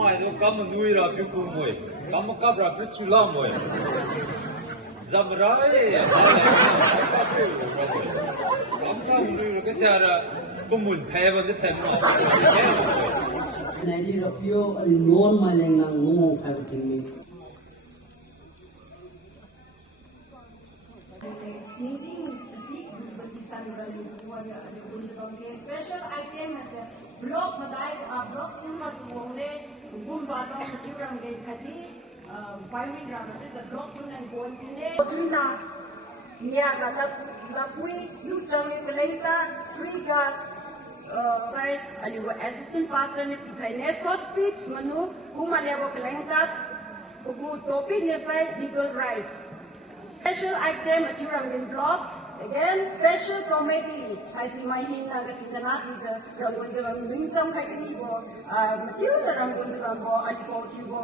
mai do kam nui ra pi ku moi kam kap ra pi chula moi zamrai kam ka nui ra ke sa ra kumun phe ba de phe no Nanti review non malengang ngomong kaya tinggi. Special item at the block madai block sima tuwongne gumba dong kiram de khadi firing ramate the block sun and gold ne tuna nia kata lapui you chami pelita triga right aligo assistant pastor ne finance coach speech manu kumalevo pelita ugu topi ne sai legal rights special item at Urangan block. Again, special committee. I see my hand na katinana is Rangundaram Mintam Kakinibo, Matilda Rangundarambo, Alipotibo,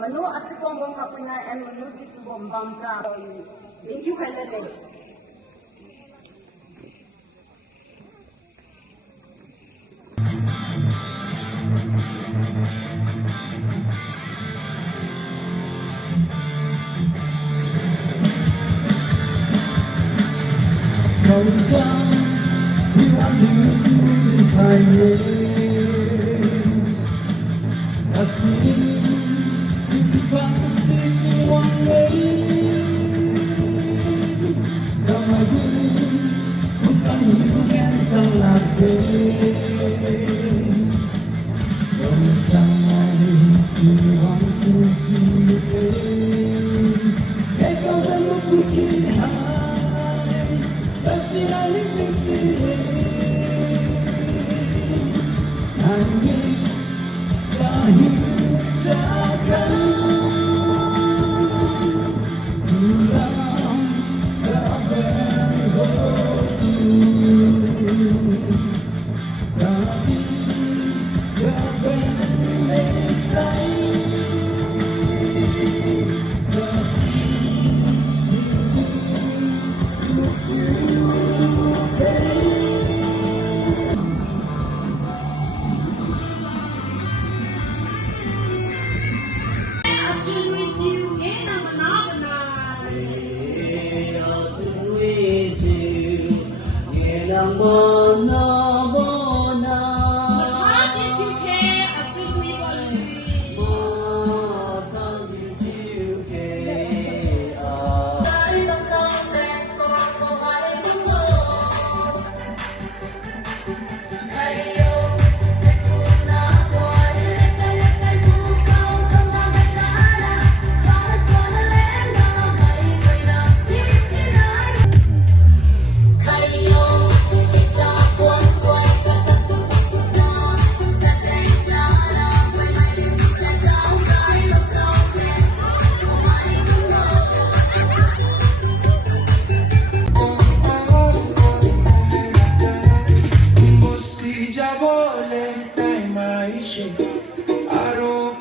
Manu Asipombo Kapuna, and Manu Kisubom Bamka. Thank you, Helene.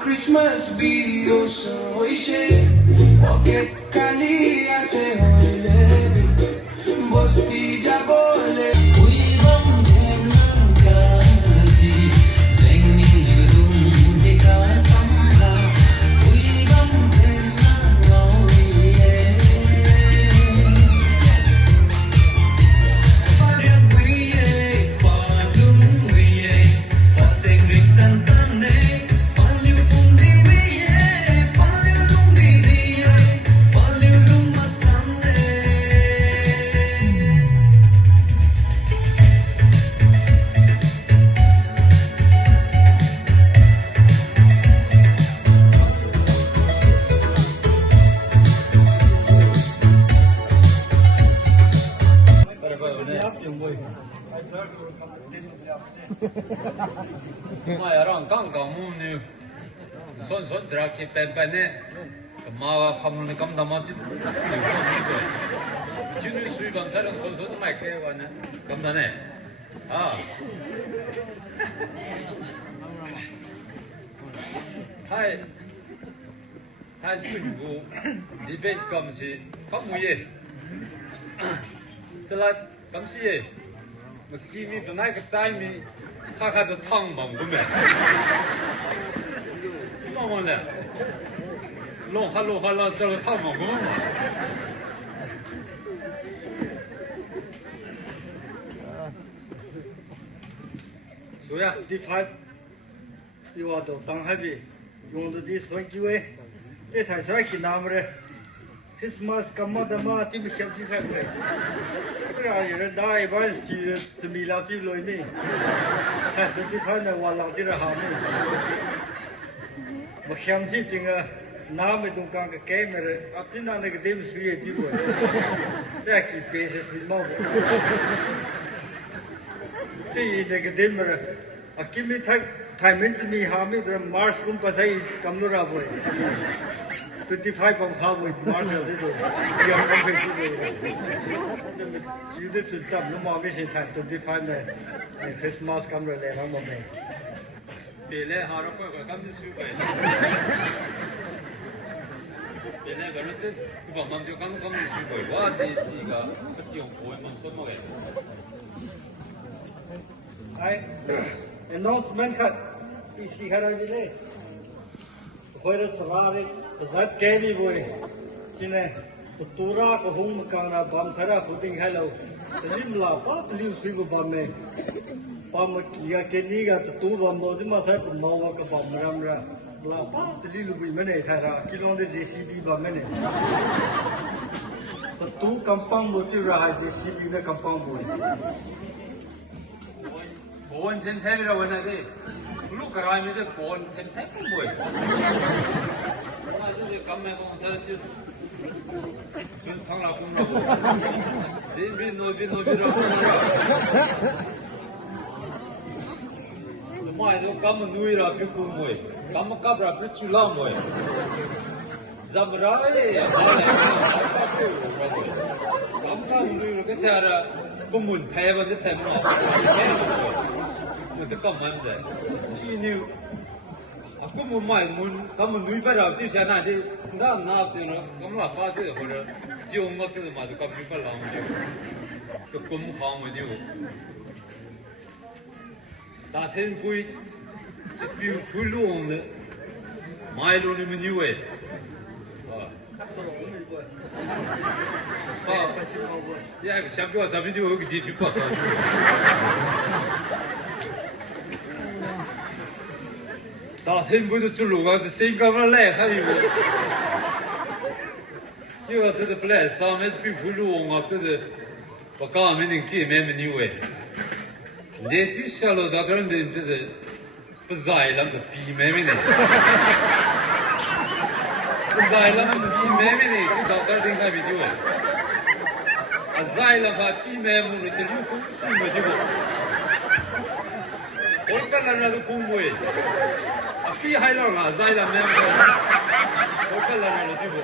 Christmas be your so pocket kali ase hoile bosti jabole mai arang kang kang mu ni son son tra ki pen pen ne ma wa kham ne kam da ma ti ji ni sui ban sa ran son son mai ke wa ne kam da ne hai hai chun gu di ben kam si kam mu ye sala kam si ye ma ki mi ba nai ka sai mi 他看着苍茫不美。么的，弄哈了，这个套毛工嘛。说呀， D5 ဒီဝါတော့တန်ဟပ်ပြီးယုံတဲ့ဒီဆွန်ကျူရဲ့တဲ့ထိုင်ဆွဲကိနာမရခရစ်မတ်ကမ္မဒမာတိမချက်ဒီခဲ့ပဲပရာရဒိုင်ဘတ်စတီစမီလာတိလိုမီဟာတူဒီဖာနဝါလာတိရဟာမီမခ ्याम တိတင်ကနာမတုန်ကကဲမရအပင်းနာကဒေးမဆွေးဒီဘောတဲ့ကိပေးစစီမောတီနေကဒေးမရအကိမီထိုင်Timing me harmi the Mars kum pasai kamnura boy. 25 from how with Mars did it. See how some people see the to some no more vision time 25 Christmas camera there on me. 别来哈了，快赶紧收回来。别来个人都不帮忙就赶紧收回，我的是个不讲话嘛，什么的。I announcement cut. Isi hara bile. Khoira sarare zat kemi boy. Sine to tura ko hum kana bam sara khuding hello. Limla pa liu sigo bamme. Pam kiya keni ga to tu bam bo di ma sa ma wa ka bam ram ra. La pa liu bi mane thara kilon de JCB bamme ne. To tu kampang mo ti ra JCB ne kampang boy. 保温天台的问那的，路个来没得保温天台不会。我这个干麦公司就上了工了，那边了，怎么还都干么努了不工会，干么干不了不出浪会，怎么来呀？干努了个啥的，不门台湾的台不了。这干嘛的？犀牛，啊，根本买门，他们女不了，就像那的，那的了，我们老爸这或者就我这个嘛，就搞女不了就公行嘛就，大天会是比如回路的，买路你们牛哎，啊，啊，也想不到咱们就有个地比不到。大天不是走路啊，这身高嘛来还有，这个这个不来，上面是比普路啊，这个我刚没能见面没牛哎，你就下楼到这人这个不在了，比妹妹呢，不在了，比妹妹呢，就到这人还没牛哎，啊在了话比妹妹呢，这六公数嘛就不，我看那都公会。比海浪啊，在那边，我看了那地方，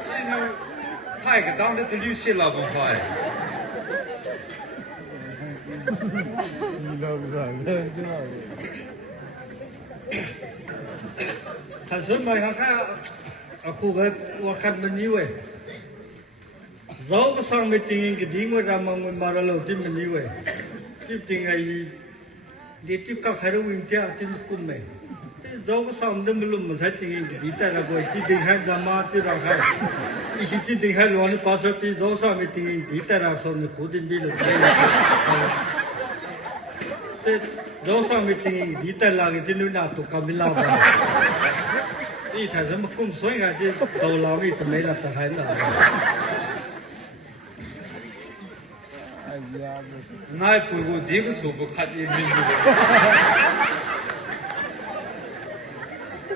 现在海个当的都流血了，不快。他说嘛，他啊，苦个我看没你喂，早个上面定个定位，咱们马拉路定没你喂，定定哎。Dia tu kau hari winter tu kum me. Tapi jauh sam dem belum masa tinggi di tanah boy. Ti dengar nama ti rakai. Isi ti dengar luar ni pasal pi jauh sam tinggi di tanah sam ni khudin bilu. Tapi jauh sam tinggi di tanah lagi ti nu nak tu kamila ba. Ini thà sama kum soi ga ti tàu lao ni tamai la ta hai la. 那不过这个手不看见民族，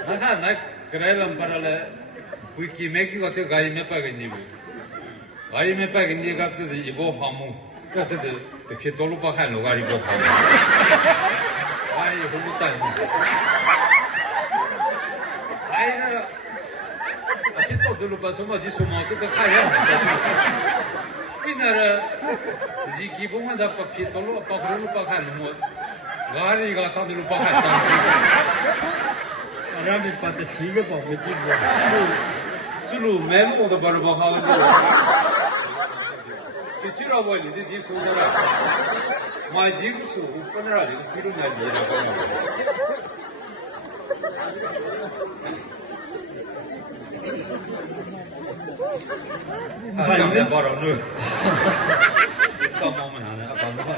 那看那个来了把了，会给没给我这个也没摆给你不，我也没摆给你个这是一包项目，这偏多路把海路个一包项目，我以后不担心。哎呀，偏多路把什么就什么这个看样。Pinara, jiki bunga dapat kita lu apa perlu pakai nomor, gari kata dulu pakai tangan. Ada di pada siapa pak betul pak. Sulu memo dah baru pakai tu. Cici rawa ni di saudara, mai di suku, pernah di kiri nanti nak. 没包着呢。上毛没啥呢，干不干？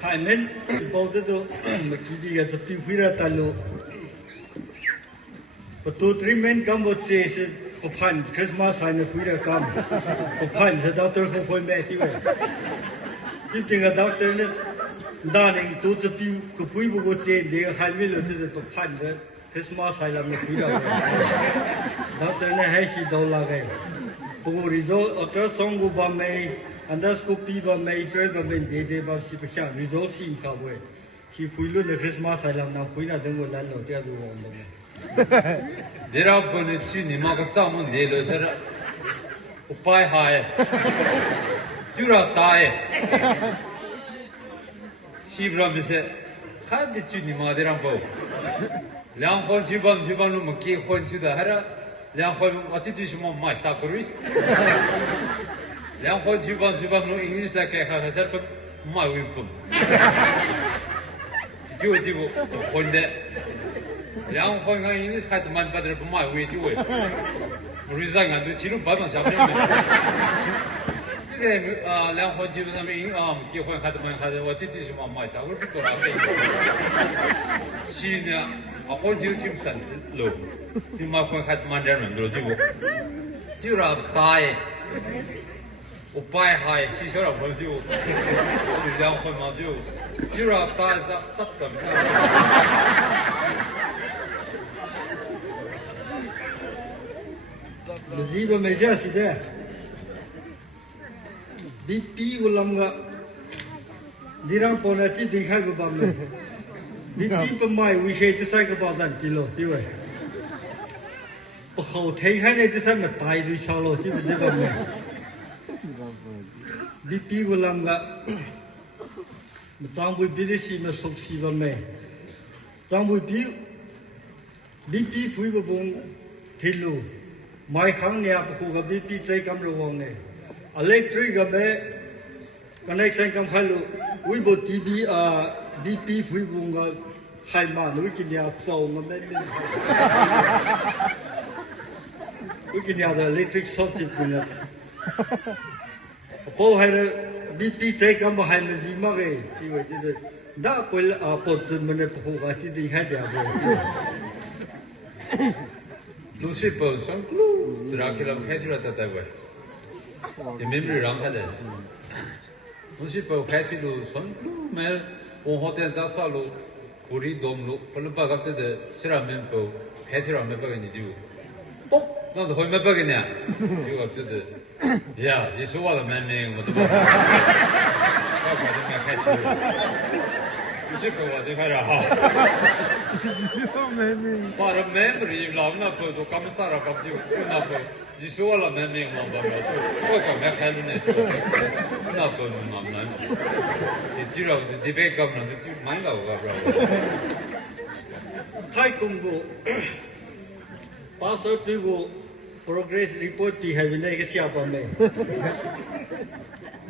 ထိုင်မင်းပေါ်တော့မကြည့်ရစပီဖီရတလို့ပတူထရီမန်ကမ်ဘောချေစပဖန်ခရစ်မတ်ဆိုင်ဖီရကမ်ပဖန်ဇဒေါက်တာခိုဖွင့်မဲ့တီဝဲဒီတင်ကဒေါက်တာနဲ့ဒါနေတူစပီကဖီဘကိုချေဒီခိုင်မီလို့တဲ့ပဖန်ခရစ်မတ်ဆိုင်လာမဖီရဒေါက်တာနဲ့ဟဲရှိဒေါ်လာကဲပူရီဇိုအတဆောင်ကိုပါမဲ endoscopy ဘာမေးစရဘာမင်းဒေဘာစီပချာ result စီခါဝဲစီဖူလို့လေခရစ်မတ်ဆိုင်လာနာဖွေးနာတဲ့ကိုလမ်းတော့တရားပြောအောင်တယ် ဒီတော့ဘုန်းကြီးညီမကစောင့်မနေလို့ဆိုတော့အပိုင်ဟာရဲ့ကျူတော့တာရဲ့ရှိဘရမစခါဒီချီညီမတဲ့ရံပေါ့လမ်းခွန်ချီဘန်လို့မကေခွန်ချီတာဟာလမ်းခွန်အတိတိရှမမိုက်စာကရီလမ်းခွန်ချီဘန်လို့အင်္ဂလိပ်စာကခါဆက်ပမိုက်ဝင်းပုံဒီဝဒီကိုခွန်တဲ့လမ်းခွန်ကအင်္ဂလိပ်ခါတမန်ပတ်ရပမိုက်ဝင်းတီဝဲရီဇန်ကတူချီလို့ဘာမှရှာမနေဘူးဒီကလမ်းခွန်ချီဘန်မင်းကေခွန်ခါတမန်ခါတဲ့ဝတိတိရှမမိုက်စာကိုပြတော့တယ်ရှိနေအခုဒီချင်းစံလို့ဒီမှာခွန်ခါတမန်တယ်လို့ဒီကိုဒီရပါရဲ့我拜海，西小老朋友，就两分嘛就让大家得等着。မစည်းမရှာစီတဲ့ဒီပီကိုလမ်းကဒီရန်ပေါ်လာတိဒီခိုင်ကပါမယ်ဒီပီပမိုင်ဝီခေတဆိုင်ကပါဇန်ကီလိုဒီဝဲပခေါထိုင်ခိုင်နေတဆမတိုင်ဒီချောလို့ဒီဒီပါမယ်ဒီပီကိုလမ်းကမချောင်းဘူးပြည်စီမဆုပ်စီပါမယ်ချောင်းဘူးပြည်ဒီပီဖူးဘုံထေလိုမိုင်ခန်းနေပခုကဘီပီစိတ်ကံရောင်းနေ electric ကပဲ connection ကံဖလို့ဝိဘတီဘီဒီပီဖူးဘုံကခိုင်မလို့ကိညာစောင်းမမဲမဝိကိညာတဲ့ electric socket ကလည်းပေါ်ဟဲ့ဘီပီစိတ်ကံမဟိုင်မဇီမကေဒီဝဒီဒါပေါ်ပေါ်စမနေပခုကတိဒီဟဲ့ပြဘောလူရှိပေါ်ဆောင်လူစရာကလမ်ခဲချရတတ်တယ်ဒီမင်းရံခတဲ့လူရှိပေါ်ခဲချလူဆောင်လူမဲဘောဟတဲ့ဇာဆာလူဘူရီဒုံလူဖလပကတ်တဲ့စရာမင်းပေါ်ခဲချရမပကနေဒီပေါ့တော့ဟိုမပကနေဒီကတဲ့ Ja, je zo wel een mening om te doen. Ja, maar dat maakt geen zin. Je zit wel wat, ik ga er halen. Maar een memory, je laat me naar de commissar op die hoek. Je zo wel een mening om te doen. Ook al met geen net. Nou, dan man. Je ziet ook de debate kan dan natuurlijk mijn lauw gaan. Thai Congo. Pastor Pigo. Progress report pi hai vinay ke sia pa me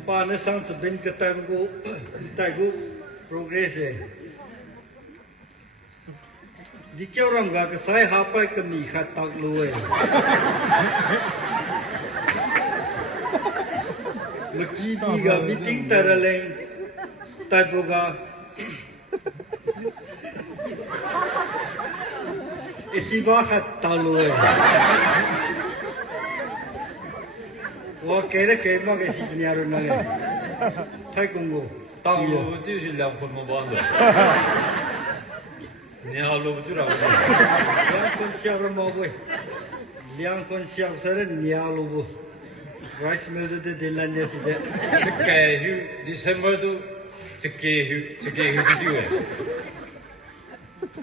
pa na sang sa bin ka tai go progress e di kyo ram ga ka sai ha pa ka mi kha tak lo e ma ki di ga meeting taraleng tai bo ga itiba kha ta lo e我给了给嘛给是年人那嘞，太公公，当路就是两分么帮的，你好路不知道。两分小了么喂，两分小时的年路不，rice mill 的烂的是的，这个月 December 都这个月就丢哎，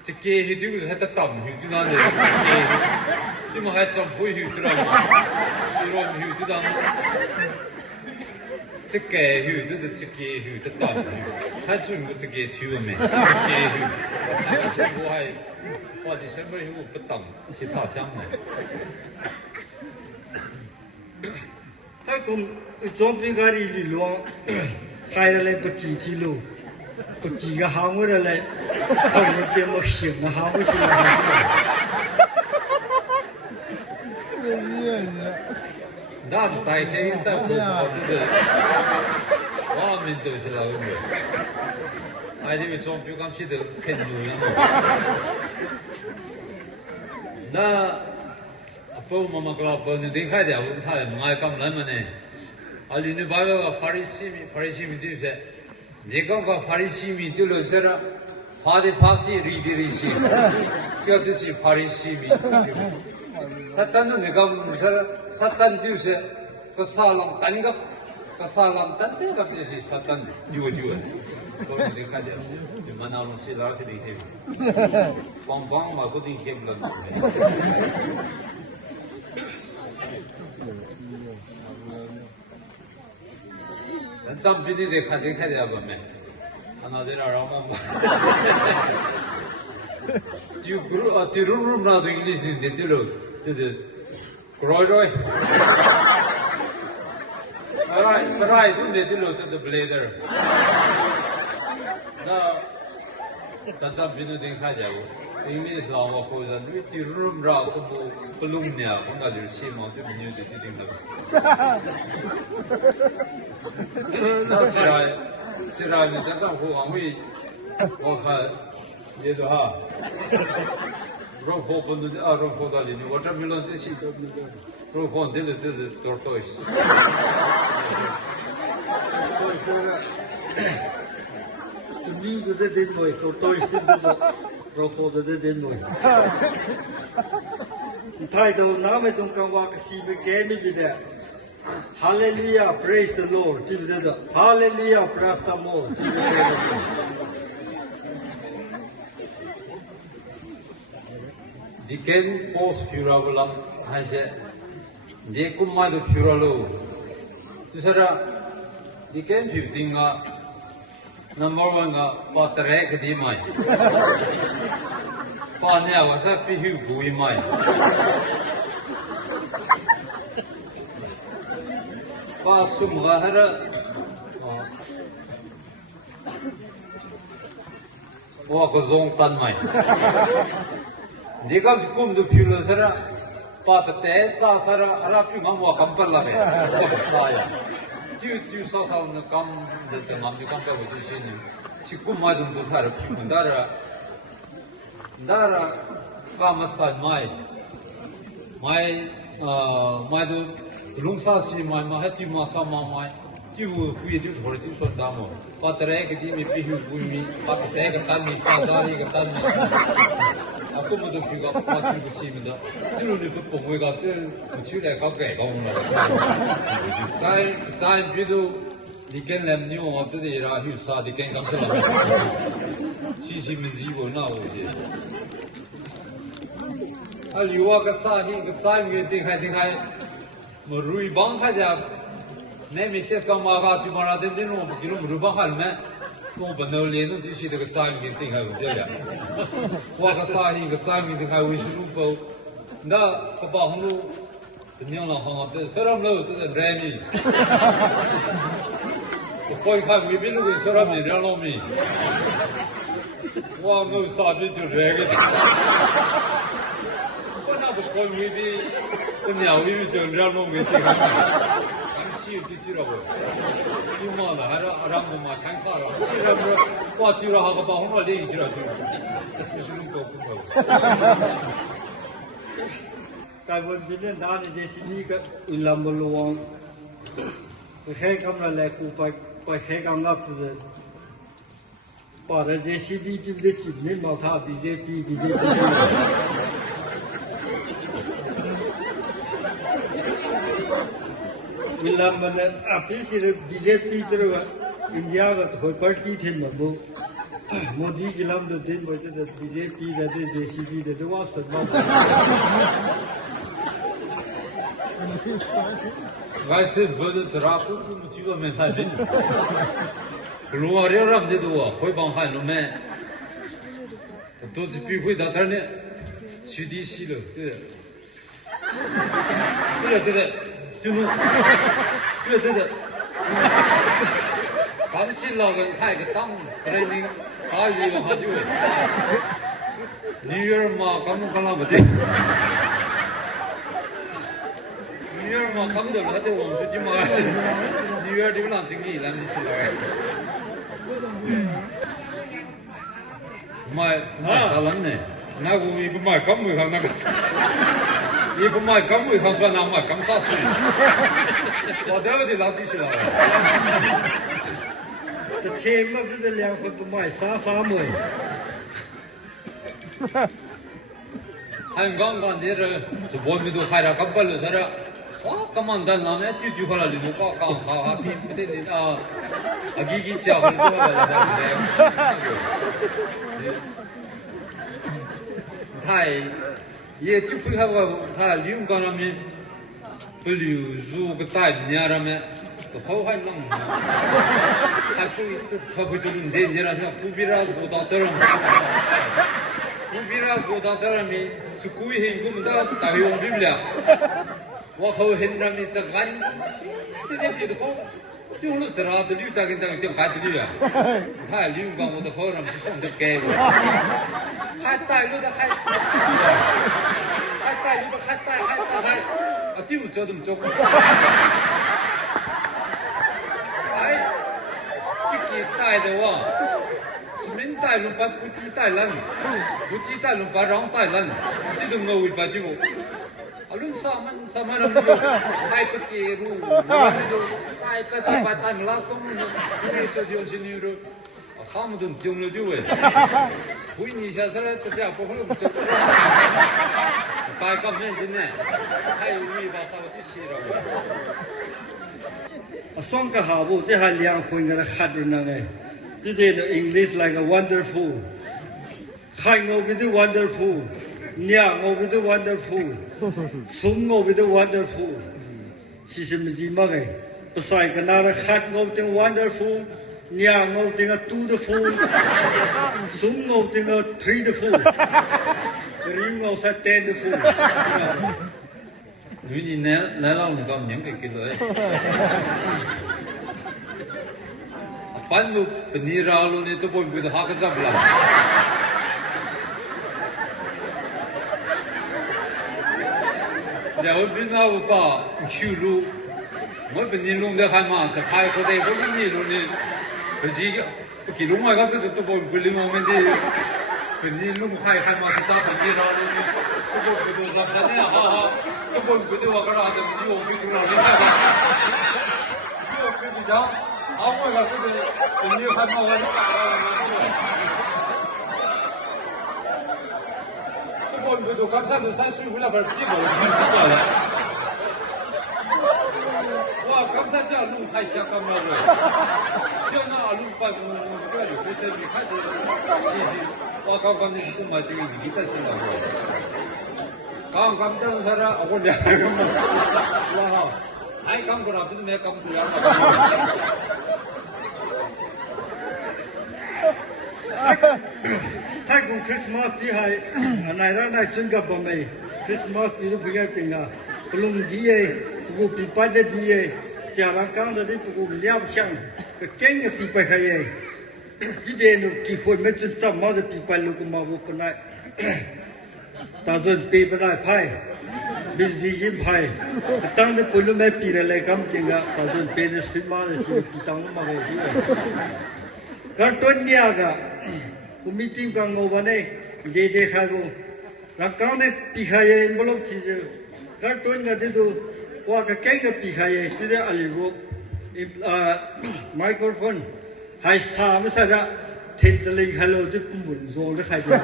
这个月丢是还得当月就那里，你们还真不会知道吗？你说月知道吗？这个月就是这个月的当月，他全部这个丢没，这个月，我还我 December 我不当，其他项目。太公总比家里里乱，开了来不几几路，不几个行我的来，他们点么行啊行不行啊？那白天带火锅这个，我们都是老人。哎，因为装标杆起的很牛了嘛。那不妈妈讲不能离开的，问他们爱干嘛呢？啊，你那把那个法律西米就是，你讲个法律西米就是说了，法的法西里的里西，叫就是法律西米。사탄은 내가 무슨 사탄 주세 그 사람 단가 그 사람 단데 갑자기 사탄 diwa kau ni dekat dia di mana orang silar sedih bang aku di game lan dan sampai ni dekat dia apa me anak dia orang mau tiru na tu English ni dia tiru Jadi, Roy. Alright, tu dia dulu tu the blader. Dah, macam binu tengah jauh. Ini selama kau dah ni di room rak tu belum ni aku dah di sini mau tu binu tu tinggal. Dah serai ni macam kau ambil, kau kan dia tu ha. Rokok pun tu, rokok dah ni. Watermelon tu sih, rokok tu tortoise. Seminggu tu dia denoi, tortoise tu rokok tu dia denoi. Thai tu nama tu kau wak si begini bila. Hallelujah, praise the Lord. Tiada tu. Hallelujah, praise the Lord. Diken post pura bulam haise dia kumma do pura lo tisara diken 15 ga number 1 ga patre ke di mai pa ne wa sa pi hu bui mai pa sum ga hara wa ko zong tan mai Dia kan sekum tu pula sara, patah sa sara, rapi ngamu kampar lah saya. Tu sa nak kam, dah jangan tu kampar betul sini. Sekum macam tu thar pula, dara kam asal mai tu lungsa si mai hati masa mai. Tu fui tu thor tu sot damo. Patah ke di mi pihu bumi, patah ke tani, pasari ke tani. Aku muda juga mati bersih muda. Dulu ni tu pokok kata cuci kau kau mana. Saya begitu diken lem ni orang tu dia rahir sah diken kamu salah. Sisi mezio na oje. Aliwa kesahi kesai mesti hai merui bang saja. Ne meses kau maga tu mana den den orang kilo merui bang hal me. Kau benar lihat tu sih dekat saya mungkin tinggal dia ya. Wah kesahi mungkin hai wisnu bau. Dah kebah lu, dunia lah hang tu seram lu tu berani. Kau kan mungkin lu seram ni dalam ni. Wah lu sahaja tu rega. Kau nak kau mungkin dunia mungkin tu dalam ni tinggal. Siu tu cira boleh. Cuma lah, orang rumah tangga lah. Cira boleh. Wah cira hak apa orang lagi cira cira. Semua kau pun. Kalau bina dah ni jadi ni ke ulam beluang. Kaya kamera leku pai kaya kamera tu. Pada JCB tu dia cip ni mau thah BJP. Ulam mana api sih BJP tu India का कोई पार्टी थे ना वो मोदी गिलाम तो दिन बोलते थे BJP रहते JCB रहते वो सब वैसे बड़े चरापू तो मुझे में था दिन luar orang dia tu hui bang hai no me tu jipi hui da tar ne sudi si lo tu kam si lo gan thai ke tang training ka li lo ha ju new year ma kam kala ba de 女儿嘛，他们都来对我们说句嘛，女儿就让经理来没事了。买啥人呢？那我一不买刚买上那个，一不买刚买上算那买刚啥水，我都得拿进去了。这天嘛，这两回不买啥买。还刚刚的这，这我们都还了刚办了啥的，哇，干嘛单那呢？就回来你们刚刚好，比不得你啊，给家伙多了，太也就会看过他用刚那边不留住个大年那边。都好还弄，还不他会做你的，你那像不比那过到这儿，不比那过到这儿咪，就故意我们到大用不了，我后很那咪这干，这点比的好，就我是那的绿大跟那个点干的绿啊，他绿光我都好那是送的给我，还带路的还带路的还带，啊，就这么做。带的哇，是民带路把不鸡带烂，不鸡带路把让带烂，这种我会把这个，啊，论啥们那么多，带不给路，那个带不带不拉动的，那时候就是你说，他们都种了就喂，回你下次来这家不会不种，带干面的呢，还有尾巴啥就死了。双个好不？这还两回个喊着呢哎，这点的 English like a wonderful， 喊我们的 wonderful， 娘我们的 wonderful， 送我们的 wonderful， 是什么字嘛哎？不是个那个喊我们的 wonderful， 娘我们的 2-the-full， 送我们的 3-the-full， ring 我们 10-the-full。你来了，你讲年给了哎，半路不你绕路呢，都不会的哈个啥不啦？然后比那我把修路，我本你弄的还嘛，这拍过的我本你弄的，不几个不给弄啊，个都不领我们的，本你弄还嘛是打本你绕路的，不都啥呢？哈。都不会的，我跟他的只有没听到你看看，只有飞机场，啊，我看这个你还冒我都不会的，刚才都30回来边几个了，哇，刚才这样弄还想干嘛的？要那弄办公，这有的事你看这，我刚刚你是买这个你在身上过。刚刚等他了，我两个嘛，哇，还刚过来，不是没刚过来嘛？泰国 Christmas 比係奈拉奈真個不美 ，Christmas 比都不要緊啊，不弄啲嘢，不過比擺的啲嘢，家人講的啲不過唔了想，個驚嘅比擺係嘢，啲嘢都結婚沒準三毛就比擺路個毛我不奈。打算比不来拍，比自己拍，当的不能买比的来干净啊！打算比的水马的是比当了嘛个的。刚蹲两个，我没听讲我们呢，姐姐还不，那刚的比开也不落去就，刚蹲个这都，我个几个比开也，这个阿里个，microphone 还啥么啥的，听着嘞开了就不稳说的还的。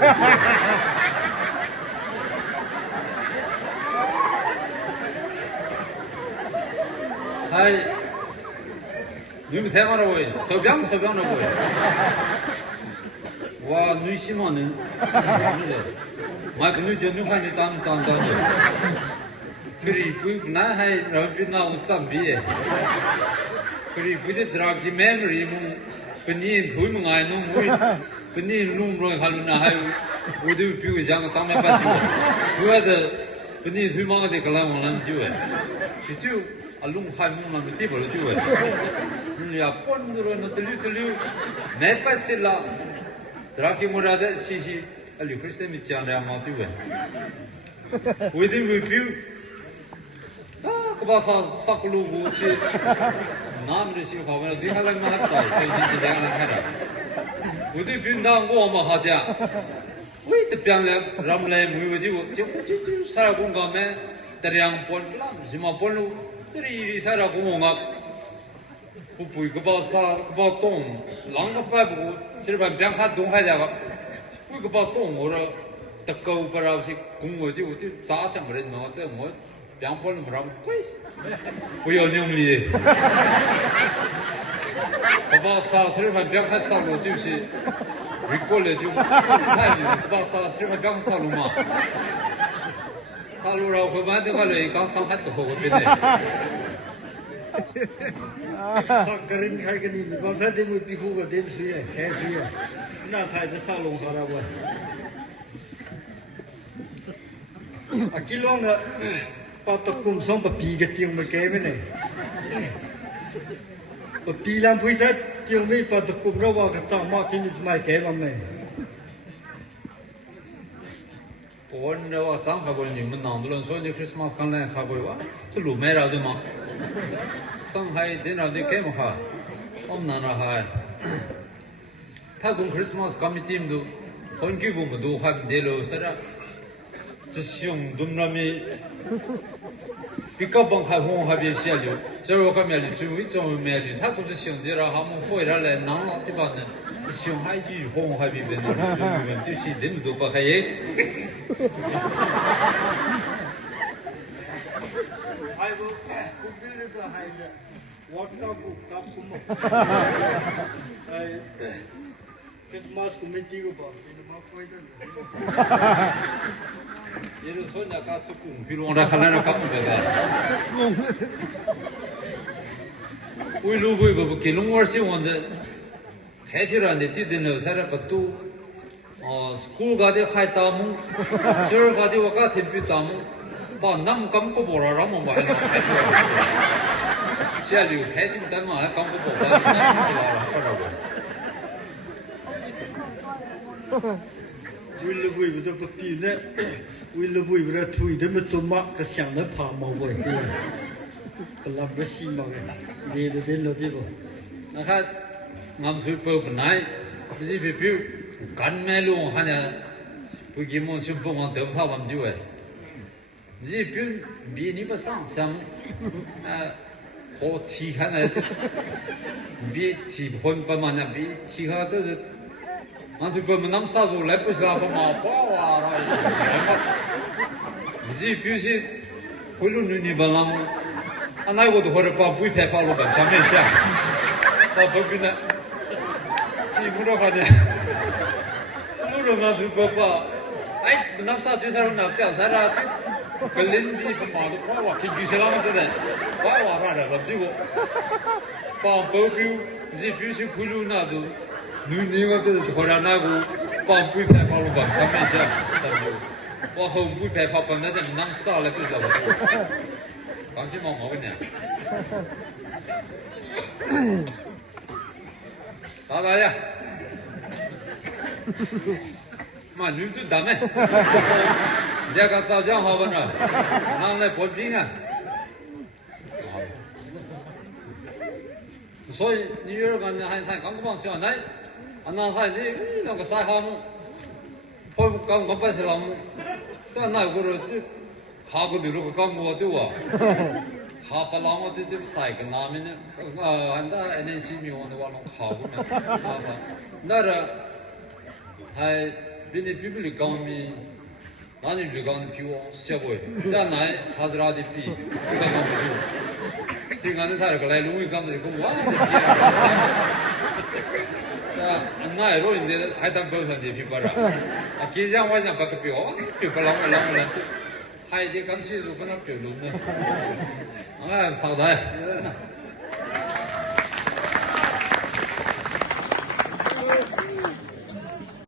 哎，你们太好了喂，手表了喂，我女婿嘛呢，买个女就女看你当的，可是不男孩然后比那我长毕业，可是不就知道去买个什么，本地推么爱弄我，本地弄不还那还有，我都比我讲个当面办酒，我的本地推嘛的个来往来酒哎，是酒。啊，弄海木嘛，没地方了就哎，你呀，搬过来那得溜，没办事啦，这拉给我来的，西，啊，刘克斯没讲的嘛就哎，为的为表，啊，个把啥个路过去，那么的喜欢了，对下来马啥，所以就是这样来看的。我对平常我嘛好点，我这边来让来没有就啥公干咩，这样搬什么搬路，这里啥公啊，不个把啥个把动，啷个摆不过，这边边看东海的个，我个把动我了，得够不了是公我就咋想不人嘛，但我边搬不让贵，不要用力。把啥事儿别看上路就是，回过来就太牛，把啥事儿别看上路嘛，上路然后慢的话来刚上海多个别的。啥个人开个你们把饭店没比户个点水哎，海水哎，那才是上龙啥的不？啊，几浪个把ตะกุ่มส่ง把ปี个定没给没呢？把ปีลำพุยซะ定没把ตะกุ่มเราว่า个สามารถที่มีสมัย给มา没？我那我上海过你们南都人说你 Christmas 刚来海过哇，这路没了的吗？上海电脑的给么哈？我们那哈，他跟 Christmas 刚没定都，很久不么都还没得了，是的。这熊东那边，比较帮海风还别些了，这我看面里最为重面里，他估计兄弟了，他们回来来南老地方呢，这熊海雨风还别别那最为就是那么多不还耶。还有，我这里的孩子，我搞不嘛，Christmas 我没听过吧？你妈会的。也就是说，人家搞出公平了，那看来那搞不得的。为路为不给龙儿喜欢的，海天上的地的那啥的不多。school 搞的还大门，这儿搞的我搞天比大门，把那么刚不包了，让我们还能海天。下流海景单嘛还刚不包，那不是了，不知道不。为了为不得不比呢，为了为不得推他们做嘛，个想着爬毛不的，个拉不西嘛个，累得得了对不？那看，俺推包不来，不是比如干麦路好像不给么去不往豆腐我们就哎，不是比你不上香，好提看来的，比提混不嘛那比提看都是。俺这不么那么啥子来不是那个嘛包啊，你这必须回路你不那么，俺那个都或者把不拍跑路吧，上面下，把不给那，西部的话呢，路上俺这不把，哎，那啥就是那叫啥啦？个人比不嘛都包啊，给就是那么的人，包啊啥的，不这个，把保镖这必须回路那都。你我这突然那个把不拍跑路吧，上面下，我后不拍跑本来在那啥了，不知道吧？刚才毛跟你，打打呀，妈你都打没？你个早上好不呢？拿来破冰啊！所以你有个人还刚刚想来。那还你那个啥项目，跑刚刚办起项目，但那个人就下个路个刚过对哇，下不啷个就晒个那面呢，那那些米我那往弄下过呢，那个还比你比不了刚米，那你比刚比我小过，但那还是哪里比，这个刚不比，这个他那个来路一刚的跟我的比。那罗人的还当高上这批不啦？今天晚上把个表不啷个，还得刚洗漱不能表弄呢。好，好的。